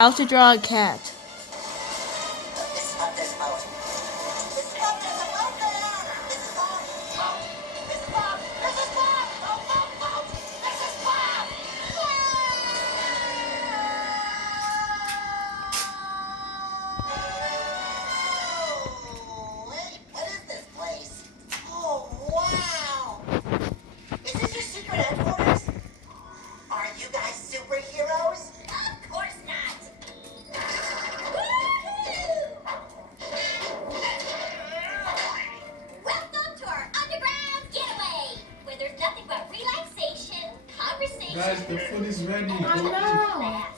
How to draw a cat. Wait, what is this place? Oh, wow! Is this your secret headquarters? Are you guys superheroes? Of course not! Welcome to our underground getaway, where there's nothing but relaxation, conversation, Guys, the food is ready. I know.